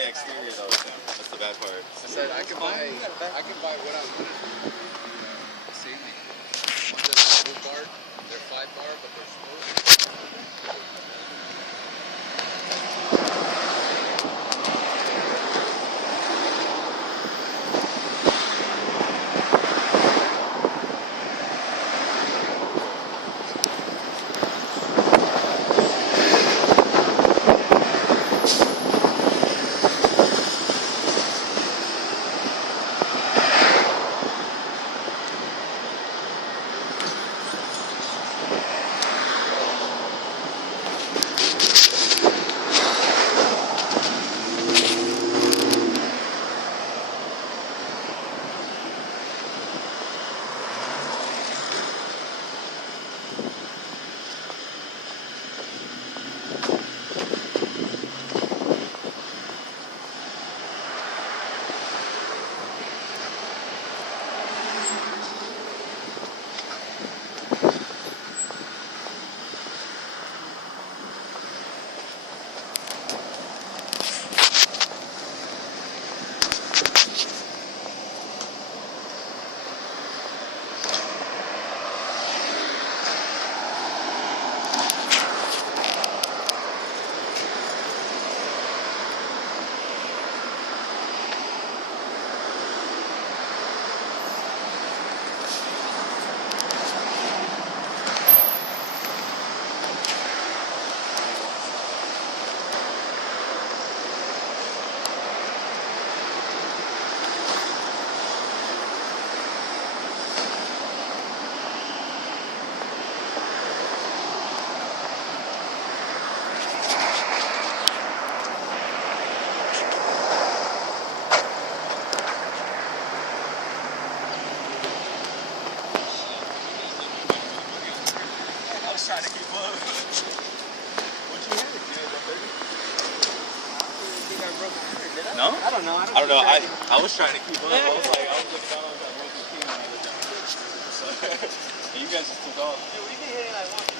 only exterior though. That's the bad part. I said I can buy what I wanted. See, the ones that are double bar, they're 5 bar, but they're slow. Trying to keep up. What you had? You had 130? I think I broke 100, did I? No? I don't know. I don't know. I was trying to keep up. I was looking down, I was like 115 when I looked down. So, you guys just took off. Dude, we've been hitting like 150.